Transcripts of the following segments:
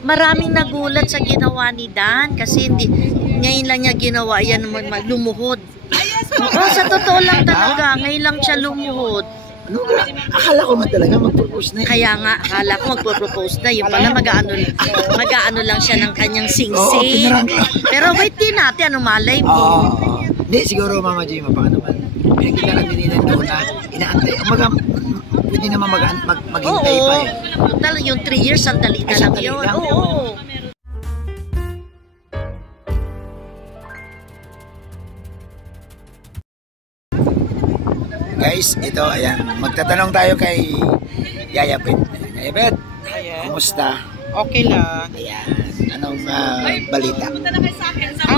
Maraming nagulat sa ginawa ni Dan kasi ngayon lang niya ginawa yan, lumuhod. Oo, sa totoo lang talaga, ngayon lang siya lumuhod. Ano ka? Akala ko man talaga mag-propose na. Kaya nga, akala ko mag-propose na. Yung pala mag-aano lang siya ng kanyang sing-sing. Pero wait din natin, ano malay mo. Hindi, siguro Mama J, baka naman. Pinagkita kami nila doon na inaantay. Pwede naman maghintay pa eh. Total, yung 3 years, sandali na lang yun. Oo. Guys, ito, ayan. Magtatanong tayo kay Yaya Bet. Yaya Bet, kumusta? Okay lang. Ayan. Anong balita?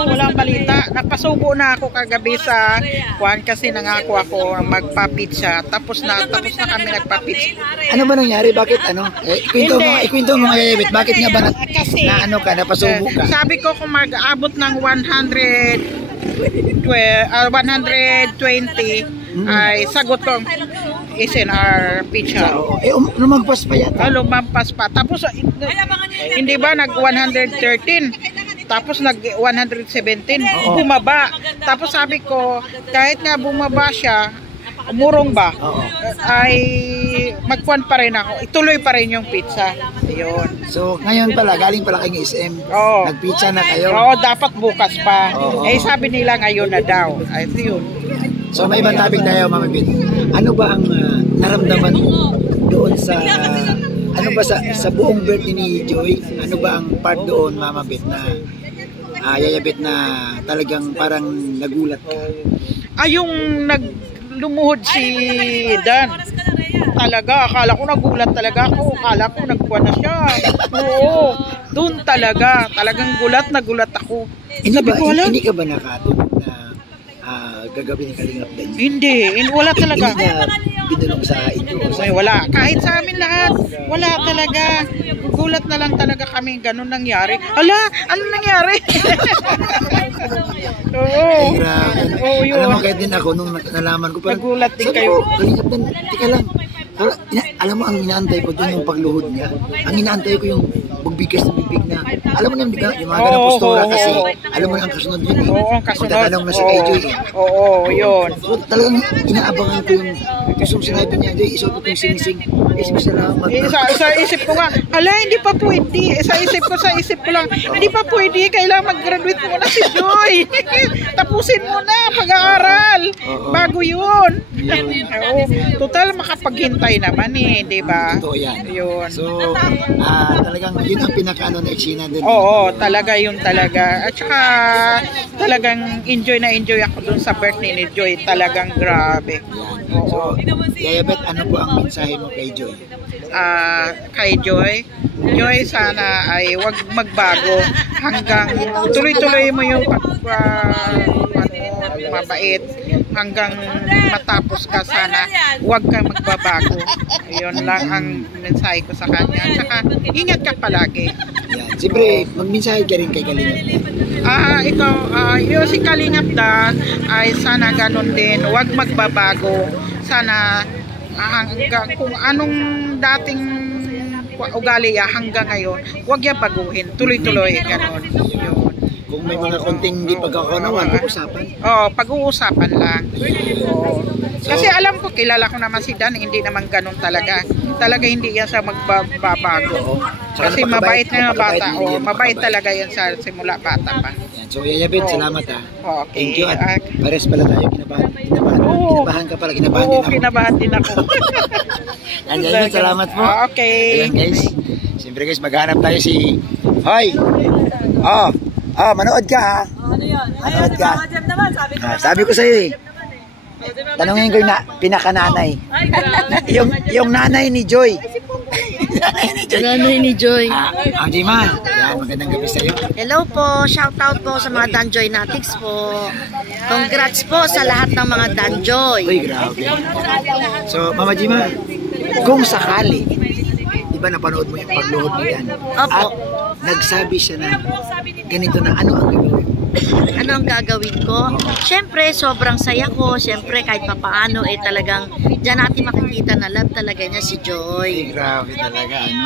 Walang balita. Napasubo na ako kagabi sa Juan kasi nangako ako magpa-pizza. Tapos na kami nagpa-pizza. Ano ba nangyari? Bakit ano? Ikwento mo Yaya Bet. Bakit nga ba napasubo ka? Sabi ko kung mag-abot ng 120 ay sagot ko SNR pizza. Lumampas pa yata. Lumampas pa. Tapos hindi ba nag 113? Tapos nag 117. Bumaba. Tapos sabi ko kahit nga bumaba siya, umurong ba? Ay magkuhan pa rin ako. Ituloy pa rin yung pizza. Ayun. So ngayon pala galing pala kay SM. Nagpizza na kayo. Oo, dapat bukas pa. Sabi nila ngayon na daw. Ay yun. So may ibang topic tayo, Mama Bet. Ano ba ang naramdaman doon sa sa buong birthday ni Joy? Ano ba ang part doon, Mama Bet, na Yaya Bet, na talagang parang nagulat ka? Yung naglumuhod si Dan. Talaga, akala ko nagulat talaga ako. Akala ko nagbuwan na siya. Oo, doon talagang nagulat ako. Hindi ka ba nakatulog na gagawin ng Kalingap din? Hindi, wala talaga. Hindi na binulong sa inyo? Wala, kahit sa amin lahat. Wala talaga. Gulat na lang talaga kami ganun nangyari. Ala, ano nangyari? Oo. Grabe. Alam mo, kahit din ako nung nalaman ko, nagulat din kayo. Kalingap din, tika lang. Alam mo, ang inaantay ko doon yung pagluhod niya. Ang inaantay ko yung magbigas ng bibig na. Alam mo na yung mga ganang postura kasi alam mo na ang kasunod yun eh. Magtatanong na siya kay Joy. Yun. So talagang inaabangan ko yung gustong sinabi niya, Joy, isuot ko yung sinising. Salamat. Sa isip ko nga, hindi pa pwede. Sa isip ko lang, hindi pa pwede. Kailangan mag-graduate muna si Joy. Tapusin mo na pag-aaral. Bago yun. Total makapaghintay naman eh, di ba? Totoo yan. Yun. So, talagang yun ang pinaka-ano na eksena din. Oo, talaga yung talaga. At saka talagang enjoy ako dun sa birthday ni Joy. Talagang grabe. So, Yaya Bet, ano po ang mensahe mo kay Joy? Kay Joy? Joy, sana ay wag magbago hanggang tuloy-tuloy mo yung mabait hanggang matapos ka. Sana wag kang magbabago. Yun lang ang mensahe ko sa kanya. Saka ingat ka palagi. Yan. Siyempre magmensahe ka rin kay Kalingap. Ikaw, yung si Kalingap Dan ay sana ganun din, wag magbabago. Sana hanggang kung anong dating ugali hanggang ngayon, wag yan baguhin. Tuloy-tuloy ganun. Yun. Kung may mga konting hindi pagkakaunawan, pag-usapan. Pag-uusapan lang. Kasi alam ko, kilala ko naman si Dan, hindi naman ganun talaga. Talaga hindi yan sa magbabago. Kasi mabait na bata. Mabait talaga yan sa simula bata pa. So Yaya Bet, salamat Okay. Thank you. At pares pala tayo, kinabahan ka pala, kinabahan din ako. Kinabahan din ako. Yaya Bet, salamat po. Okay. Ayan guys, siyempre guys, maghanap tayo si Hoy! Manood ka ha. Ano yun? Manood ka. Sabi ko Sabi ko sa'yo eh. Tanungin ko yung pinakananay. Yung nanay ni Joy. Nanay ni Joy. Ang Jiman. Yan, magandang gabi sa'yo. Hello po, shout out po sa mga Danjoy Natics po. Congrats po sa lahat ng mga Danjoy. Uy, grabe. So, Mama Jiman, kung sakali, di ba napanood mo yung pagluhod ni Dan? Opo. At nagsabi siya na ganito na ano ang gagawin? Ano ang gagawin ko? Siyempre, sobrang saya ko. Siyempre, kahit papaano, talagang dyan natin makikita na love talaga niya si Joy. Grabe talaga, ano?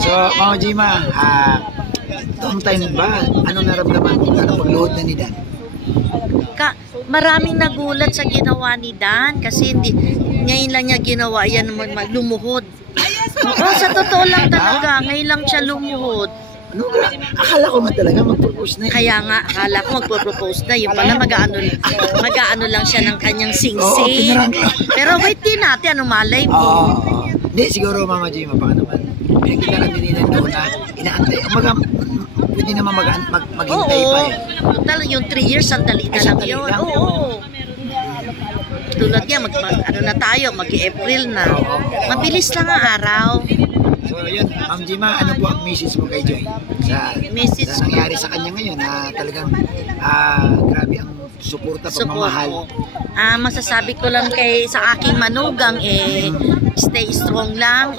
So, Mama Jima, noong time ba, ano naramdaman mo? Ano pagluhod na ni Dan? Maraming nagulat sa ginawa ni Dan kasi ngayon lang niya ginawa yan, lumuhod. Oo, sa totoo lang talaga, ngayon lang siya lumuhod. Ano ba? Akala ko nga talaga mag-propose na. Kaya nga, akala ko magpo-propose na. Yung pala mag-aano lang siya ng kanyang sing-sing. Pero wait din natin, ano malay mo. Hindi, siguro Mama Jima, baka naman. Pinagkita lang din nila doon na inaantay. Pwede naman maghintay pa eh. Total, yung 3 years, sandali na lang yun. Oo. Tulad nga, ano na tayo, mag-April na. Mabilis lang ang araw. So yun, Ma'am Jima, ano po ang message mo kay Joy? Sa nangyari sa kanya ngayon na talagang grabe ang suporta, pagmamahal. Masasabi ko lang sa aking manugang stay strong lang.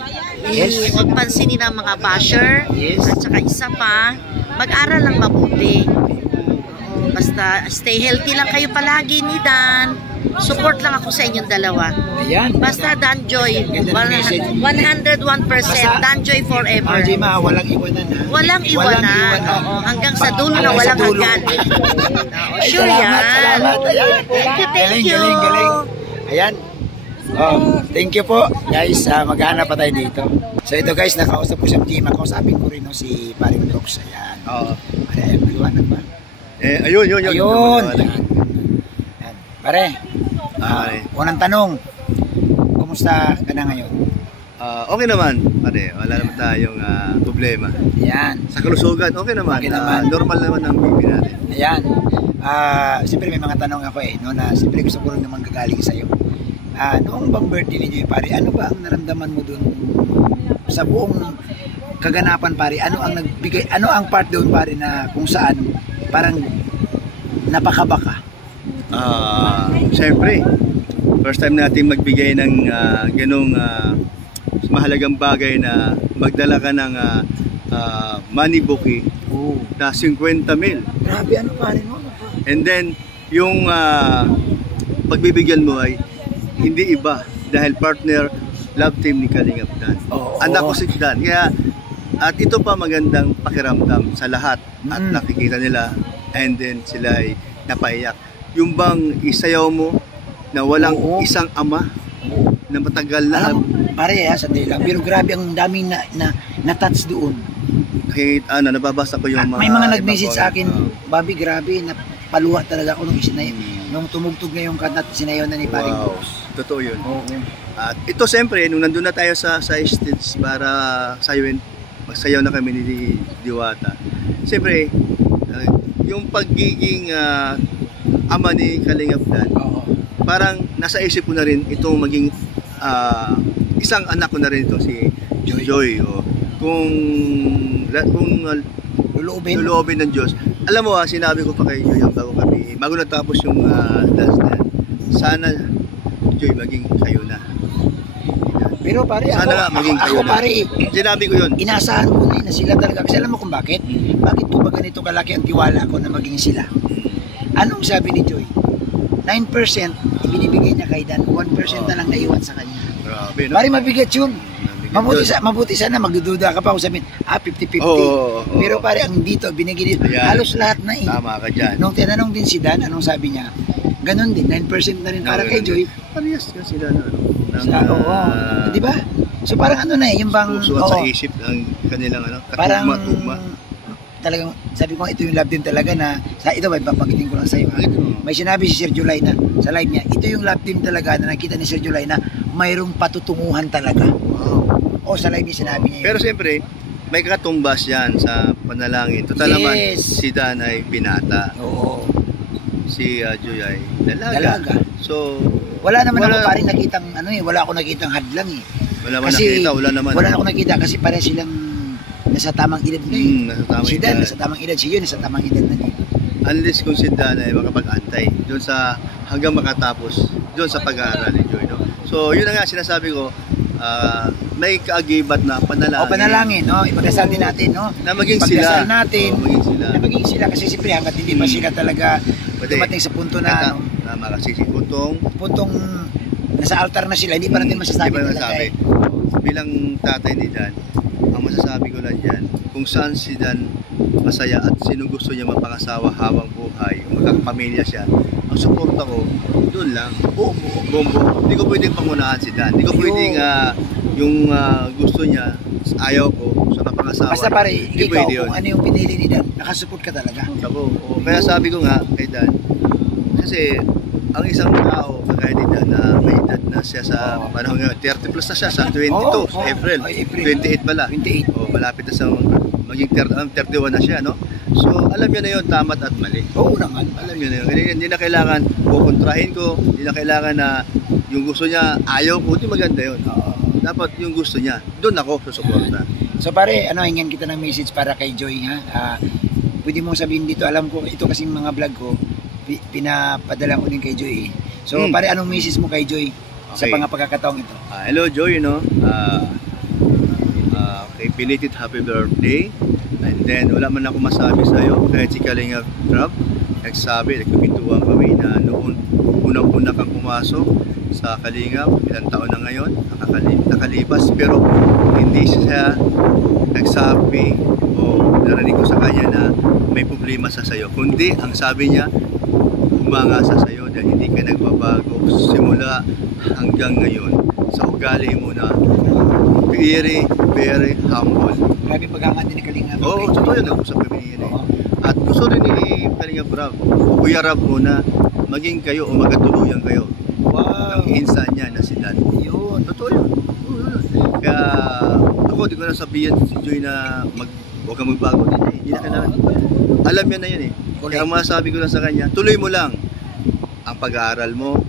Yes. Huwag pansinin ang mga basher. Yes. At saka isa pa, mag-aral lang mabuti. Basta stay healthy lang kayo palagi ni Dan. Support lang ako sa inyong dalawa. Ayan. Basta Dan Joy, 101%. Dan Joy forever. Ma'am Jima, walang iwanan ha? Walang iwanan. Oo, hanggang sa dulo na walang hanggan. Sure yan. Salamat. Ayan. Thank you. Galing. Ayan. Thank you po. Guys, maghanap pa tayo dito. So ito guys, nakausap ko siya team. Kausapin ko rin si Paring Brooks. Ayan. Ayan, maliwanag ba? Ayun. Ayan. Pare, unang tanong, kumusta ka na ngayon? Okay naman, pare. Wala naman tayong problema. Ayan. Sa kalusugan, okay naman. Okay naman. Normal naman ang bibi natin. Ayan. Siyempre may mga tanong ako no, na siyempre gusto ko rin naman gagaling sa'yo. Noong bang birthday ninyo, pare, ano ba ang naramdaman mo dun sa buong kaganapan, pare? Ano ang part doon, pare, na kung saan parang napakaba ka? Siyempre, first time natin magbigay ng ganong mahalagang bagay na magdala ka ng money bouquet na 50 mil. Grabe, ano pare no? And then, yung pagbibigyan mo ay hindi iba dahil partner love team ni Kalingap Dan. Anak ko si Dan. Kaya, at ito pa magandang pakiramdam sa lahat at nakikita nila and then sila ay napaiyak. Yung bang isayaw mo na walang isang ama na matagal na pare sandali lang, pero grabe ang daming na-touch doon. Kahit nababasa ko yung may mga nag-message sa akin, Bobby, grabe, napaluha talaga ako nung tumugtog na yung kanta at sinayaw na ni Paring Brooks. Totoo yun. At ito siyempre, nung nandun na tayo sa stage para magsayaw na kami ni Diwata, siyempre yung pagiging ama ni Kalingap Dan, parang nasa isip ko na rin itong maging isang anak ko na rin ito, si Joy. Kung luluobin ng Diyos. Alam mo sinabi ko pa kay Joy bago natapos yung dance na yan, sana Joy maging kayo na. Pero pare, sana maging kayo na. Pare, sinabi ko yun. Inasahan ko na sila talaga. Kasi alam mo kung bakit? Bakit po ba ganito kalaki ang tiwala ko na maging sila? Anong sabi ni Joy? 9% ibinibigay niya kay Dan, 1% na lang naiwan sa kanya. Grabe, no? Pare, mabigat yun. Mabuti sana magdududa ka pa kung sabihin, 50-50. Pero pare, ang dito, binigay dito, halos lahat na Tama ka dyan. Nung tinanong din si Dan, anong sabi niya? Ganon din, 9% na rin para kay Joy. Parehas ka sila di ba? So parang ano na yung bang... Susuot sa isip ng kanilang katugma-tugma. Talagang sabi ko ito yung love team talaga na ito may papagitin ko lang sa'yo. May sinabi si Sir July na sa live niya, ito yung love team talaga na nakita ni Sir July na mayroong patutunguhan talaga. Sa live niya sinabi niya. Pero siyempre, may katumbas yan sa panalangin. Total naman, si Dan ay binata. Si Joy ay dalaga. So, wala ako paring nakitang wala ako nakitang hadlang eh. Wala ako nakita kasi pare silang nasa tamang edad na si Dan nasa tamang edad, si Joy nasa tamang edad na niya. Unless kung si Dan ay makapag-antay doon sa hanggang makatapos doon sa pag-aaral ni Joy, no? So yun na nga sinasabi ko, may kaagibat na panalangin. O panalangin, no? Ipagdasal din natin, no? Na maging Ipagdasal sila. natin. Oo, maging sila. Na maging sila. Kasi siyempre, hanggat hindi pa sila talaga Pwede. dumating sa punto na, ano, Tama kasi si puntong nasa altar na sila, hindi pa natin masasabi Hindi pa talaga masasabi. eh. Bilang tatay ni Dan, ang masasabi ko lang yan, kung saan si Dan masaya at sino gusto niya mapangasawa habang buhay, kung magkakapamilya siya, ang suporta ko, doon lang. Buong. Hindi ko pwedeng pangunahan si Dan. Hindi ko pwedeng yung gusto niya, ayaw ko sa napangasawa. Basta pare, Hindi ikaw, pwede yun. kung ano yung pinili ni Dan, nakasupport ka talaga. Ako, kaya sabi ko nga kay Dan, kasi ang isang tao kagaya ni Dan na may edad na siya sa panahon ngayon, 30 plus na siya sa 22, April. 28 pala. 28. Malapit na sa maging 31 na siya, no? So, alam niya na yun, tama't at mali. Oo naman. Alam niya na yun. Hindi na kailangan kukontrahin ko, hindi na kailangan na yung gusto niya, ayaw ko, hindi maganda yun. Dapat yung gusto niya, doon ako susuporta. So pare, hinggan kita ng message para kay Joy, ha? Pwede mong sabihin dito, alam ko, ito kasing mga vlog ko, pinapadala ko din kay Joy. So pare, anong message mo kay Joy sa Okay. pagkakataong ito? Hello Joy, no? Okay, belated happy birthday. And then, wala man ako masabi sa'yo, kahit si Kalinga Crab, nagsabi, nagpipintuan kami na noon, unang-una kang pumasok sa Kalingap, ilang taon na ngayon, nakalipas, pero hindi siya nagsabi o narinig ko sa kanya na may problema sa sayo. Kundi, ang sabi niya, humanga sa sayo dahil hindi ka nagbabago simula hanggang ngayon sa ugali mo na very, very humble. Grabe pag-angat din ni Kalinga. Oo, totoo yun. Nag-usap kami ni At gusto rin ni Kalinga Brab, Kuya Rab mo na maging kayo o magatuluyan kayo. Wow. Ng insan niya na si Dan. Yun. Totoo yun. Kaya ako, di ko na sabihin si Joy na huwag kang magbago din. Hindi na kailangan. Alam niya na yun eh. Kaya ang masasabi ko lang sa kanya, tuloy mo lang ang pag-aaral mo.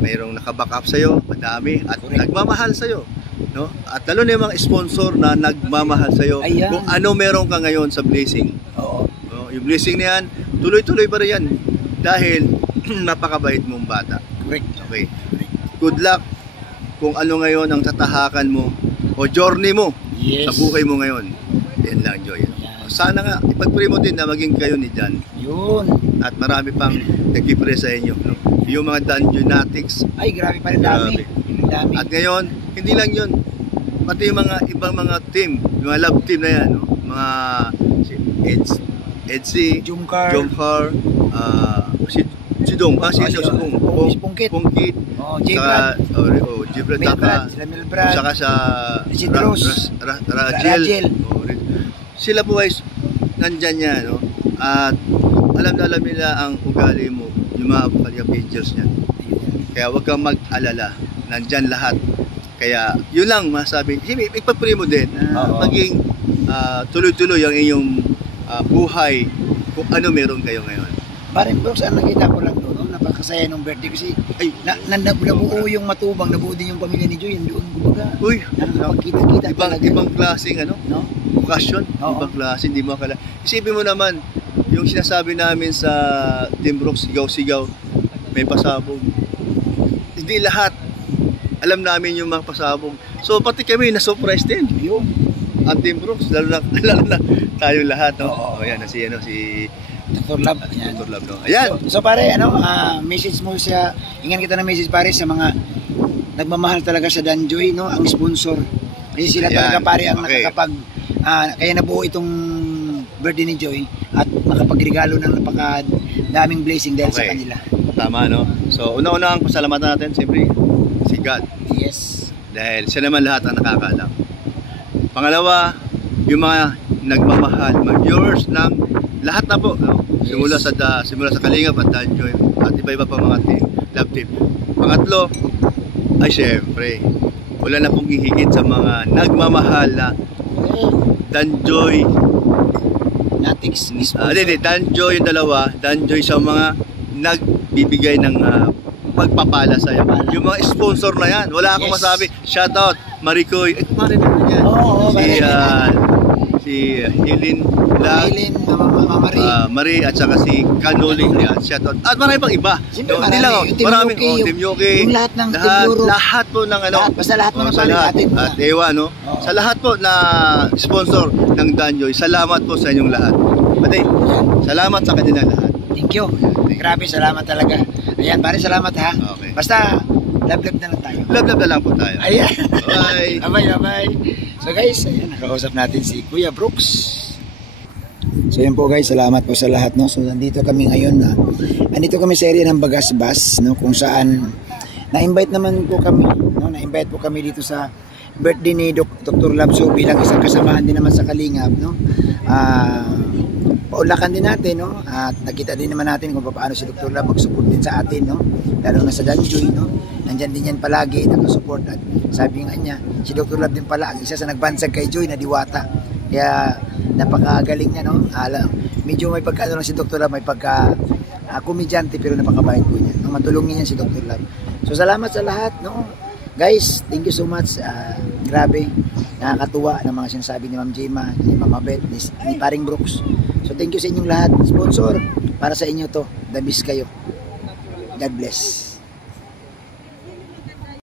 Mayroong nakaback up sa'yo, madami, at nagmamahal sa'yo. No? At lalo na yung mga sponsor na nagmamahal sa'yo. Ayan. Kung ano meron ka ngayon sa blessing. Oo. No? Yung blessing na yan, tuloy-tuloy pa rin yan. Dahil napakabait mong bata. Correct. Okay. Good luck kung ano ngayon ang tatahakan mo o journey mo sa buhay mo ngayon. Yan lang, Joy. Sana nga, ipag-pray mo din na maging kayo ni Dan. Yun. At marami pang nag-pray sa inyo. No? Yung mga Dungeonatics. Ay, grabe pa rin. Dami. Dami. At ngayon, hindi lang yun. Pati yung mga ibang mga team, yung mga love team na yan. No? Mga si Edsy, Jumcar, si Dong, si Pungkit. Saka, Jibril Taka, sila Milbrad, saka sa si Dros, Rajel. Sila po ay nandyan niya, no? At alam nila ang ugali mo, yung mga Kalingap Angels niyan. Kaya huwag kang mag-alala, nandyan lahat. Kaya yun lang masabi, ipag-pray mo din, maging tuloy-tuloy ang inyong buhay kung ano meron kayo ngayon. Parang bro, saan nakita ko lang doon, no? Napakasaya nung birthday kasi nabuo yung matubang, nabuo din yung pamilya ni Joy, yun doon, kumbaga. Uy, nakakapagkita-kita talaga. ibang klaseng no? Okasyon, ibang klase, hindi mo akala. Isipin mo naman, yung sinasabi namin sa Team Brooks, sigaw-sigaw, may pasabog. Hindi lahat. Alam namin yung mga pasabog. So pati kami na-surprise din. Yung ang Team Brooks, lalo na tayo lahat. No? Yan, si Dr. Love. Dr. Love. No? Ayan. So pare, message mo siya, ingan kita ng message pare sa mga nagmamahal talaga sa Dan Joy, no? Ang sponsor. Kasi sila talaga pare ang nakakapag, kaya nabuo itong birthday ni Joy at makapagregalo ng napakadaming blessing dahil sa kanila. Tama, no? So, una-una ang pasalamatan natin, siyempre, si God. Yes. Dahil siya naman lahat ang nakakaalam. Pangalawa, yung mga nagmamahal, mag-viewers ng lahat na po, no? Simula sa Kalingap at Dan Joy at iba-iba pa mga team, love team. Pangatlo, ay syempre, wala na pong hihigit sa mga nagmamahal na Dan Joy Natics. Dan Joy yung dalawa, Dan Joy sa mga nagbibigay ng pagpapala sa'yo. Yung mga sponsor na yan, wala akong masabi. Shout out, Maricoy. Pare naman yan. si Helen Lag, Helen, Mama Marie. Marie, at saka si Kanoli. Shout out. At marami pang iba. Siyempre, Hindi lang, marami. Yung Team marami. Yuki, Team Yuki. yung lahat ng Team Luro. Lahat po ng ano. Basta lahat ng sa lahat. atin. At Ewa, no? Sa lahat po na sponsor ng Danjoy, salamat po sa inyong lahat. Pati, salamat sa kanilang lahat. Thank you. Grabe, salamat talaga. Ayan, pare, salamat ha. Okay. Basta, love-love na lang tayo. Love na lang po tayo. Ayan. Bye. Bye. So guys, ayan, nakausap natin si Kuya Brooks. So yun po guys, salamat po sa lahat, no. So nandito kami ngayon na andito kami sa area ng Bagasbas, no, kung saan na-invite naman po kami, no, na-invite po kami dito sa birthday ni Dr. Labso bilang isang kasamaan din naman sa Kalingap, no. Paulakan din natin, no, at nakita din naman natin kung paano si Dr. Lab mag-support din sa atin, no, lalo na sa Danjoy, no. Nandyan din yan palagi, nakasupport, at sabi nga niya, si Dr. Lab din pala ang isa sa nagbansag kay Joy na diwata. Kaya napakagaling niya, no. Medyo may pagka lang si Dr. Lab, may pagka komedyante, pero napakabait po niya. No, matulungin niya si Dr. Lab. So salamat sa lahat, no. Guys, thank you so much. Grabe, nakakatuwa ng mga sinasabi ni Ma'am Jema, ni Mama Beth, ni Paring Brooks. So thank you sa inyong lahat. Sponsor, para sa inyo to. The best kayo. God bless.